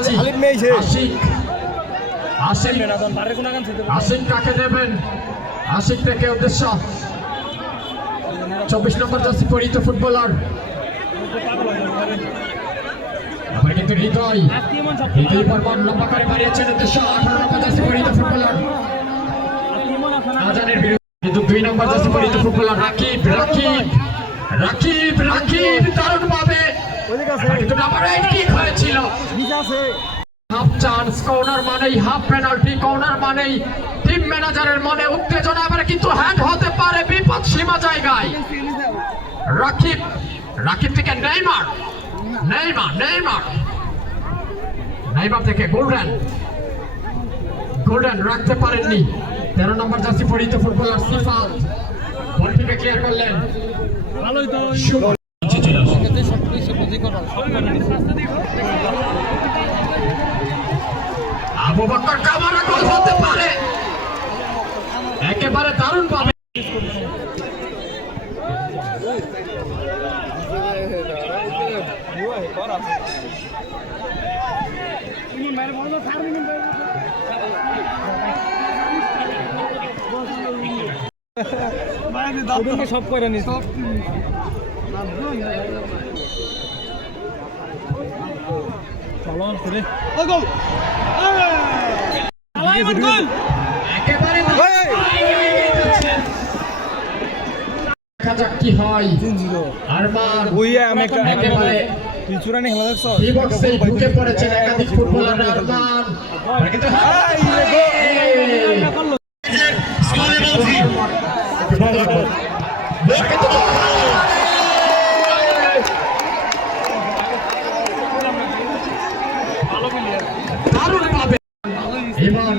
দেখাচ্ছি আশিক কাকে দেবেন আশিক থেকে উদ্দেশ্য 24 নম্বর জার্সি পরিহিত ফুটবলার আবার কিন্তু হৃদয় বর্মন লম্বা করে মারিয়েছেন উদ্দেশ্য 18 নম্বর জার্সি পরিহিত ফুটবলার আজানের বিরুদ্ধে কিন্তু 2 নম্বর জার্সি পরিহিত ফুটবলার রাকিব রাকিব রাকিব রাকিব দারুণ ভাবে কিন্তু নাম্বার 8 কিক হয়েছিল হাফ চান্স কর্নার মানেই হাফ পেনাল্টি কর্নার মানেই টিম ম্যানেজারের মনে উত্তেজনা এবারে কিন্তু হ্যান্ড হতে পারে বিপদ সীমা জায়গায় রাকিব রাকিব থেকে নেইমার নেইমার নেইমার নেইমার থেকে গোল্ডেন গোল্ডেন রাখতে পারেননি 13 নম্বর জার্সি পরিহিত ফুটবলার সিফাত বলটিকে ক্লিয়ার করলেন ভালোই তো আবু বকর কামারা গোল হতে পারে একেবারে দারুণ পাবে সব করে নি সব চলো রে ও গোল গোল একেবারে দেখা যাক কি হয় 3-0 আরমান ওইয়া আমি একটা একেবারে পিছুরানি খেলা দেখছ বিবক্সে ঢুকে পড়েছে একাধিক ফুটবলার আরমান কিন্তু এবং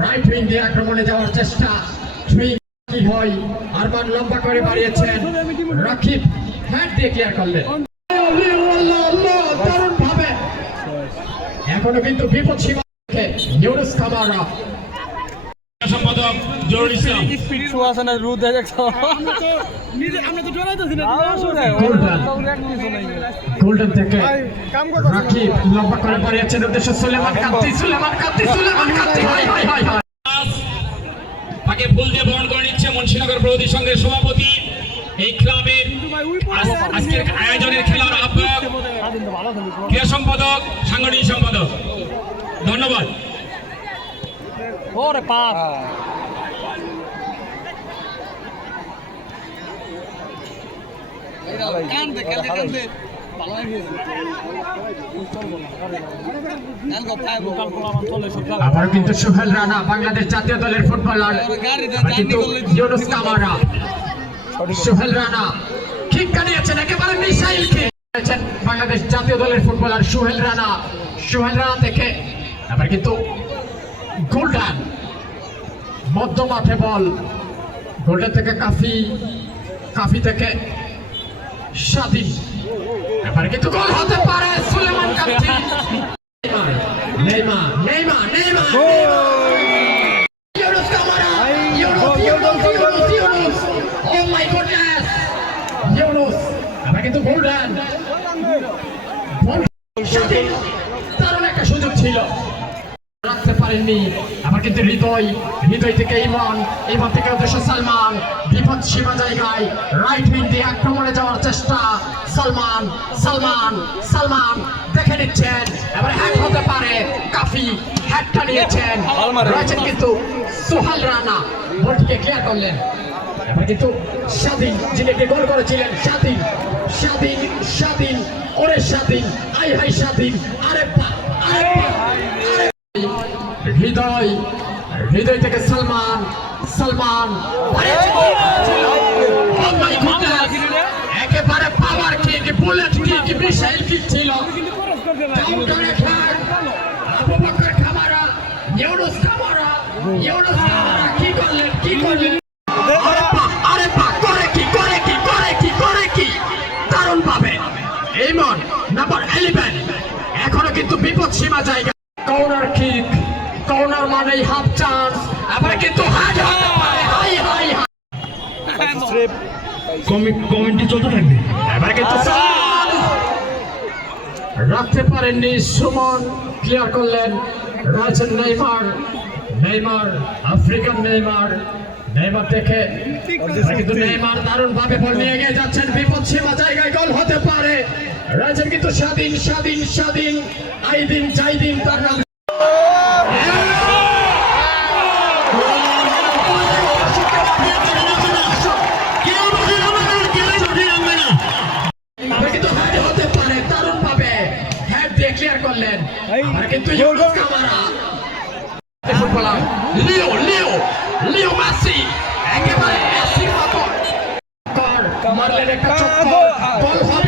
রাইট উইং দিয়ে আক্রমণে যাওয়ার চেষ্টা কি হয় আরমান লম্বা করে বাড়িয়েছেন রাকিব হ্যান্ড দিয়ে ক্লিয়ার করলেন দারুণ ভাবে এখনো কিন্তু বিপদ সীমা ইউনুস কামারা সম্পাদক জহুরুল ইসলাম পিছু আছে না রুদ দেখছো আমরা তো ডরাইতেছি না গোল্ডেন থেকে রাকিব লম্বা করে বাড়িয়েছেন উদ্দেশ্য Suleman Katti Suleman Katti Suleman Katti হাই হাই হাই তাকে ফুল দিয়ে বরণ করে নিচ্ছে মুন্সিনগর প্রগতি সংঘের সভাপতি এই ক্লাবের আজকের আয়োজনের খেলার আহ্বায়ক ক্রীড়া সম্পাদক সাংগঠনিক সম্পাদক ধন্যবাদ ওরে পাপ কান্দে কান্দে কান্দে আবার কিন্তু সোহেল রানা বাংলাদেশ জাতীয় দলের ফুটবলার কিন্তু ইউনুস কামারা সোহেল রানা কিক কাটিয়েছেন একেবারে মিসাইল কিক করেছেন বাংলাদেশ জাতীয় দলের ফুটবলার সোহেল রানা থেকে আবার কিন্তু গোল্ডেন মধ্য মাঠে বল গোল্ডেন থেকে কাফি থেকে স্বাধীন এবারে কিন্তু গোল হতে পারে Suleman Kafi Neymar Neymar Neymar Yunus Kamara Yunus oh my goodness Yunus এবারে কিন্তু গোল্ডেন দারুণ একটা সুযোগ ছিল রাখতে পারেননি আবার কিন্তু হৃদয় থেকে ইমন থেকে উদ্দেশ্য সালমান বিপদ সীমা জায়গায় রাইট উইং দিয়ে আক্রমণে যাওয়ার চেষ্টা সালমান দেখে নিচ্ছেন এবার হ্যাক হতে পারে কাফি হ্যাকটা নিয়েছেন রয়েছেন কিন্তু সোহেল রানা বলটিকে ক্লিয়ার করলেন এবার কিন্তু স্বাধীন যিনি একটি গোল করেছিলেন স্বাধীন ওরে স্বাধীন আই হাই স্বাধীন আরে পা হৃদয় থেকে সালমান একেবারে power kick bullet kick missile kick ছিল Abu Bakar Kamara Yunus Kamara কি করলেন আরে পা করে কি দারুণ পাবে ইমন নাম্বার 11 এখনো কিন্তু বিপদ সীমা জায়গা কর্নার মানেই হাফ চান্স আবার কিন্তু কমেন্টটি চলতে থাকবে এবার কিন্তু রাখতে পারেননি, সুমন ক্লিয়ার করলেন। রয়েছেন Neymar, Neymar African Neymar, Neymar দেখে কিন্তু নেইমার দারুণ ভাবে বল নিয়ে এগিয়ে যাচ্ছেন, বিপদ সীমা জায়গায় গোল হতে পারে। রয়েছেন কিন্তু স্বাধীন স্বাধীন স্বাধীন আইদিন জাইদিন তার নাম। কিন্তু হ্যাড হতে পারে, দারুণ ভাবে হ্যাড দিয়ে ক্লিয়ার করলেন। আর কিন্তু ইউনুস কামারা ফুটবলার লিও লিও লিও মেসি একেবারে মেসির মতো মারলেন একটা চক্কর, গোল হবে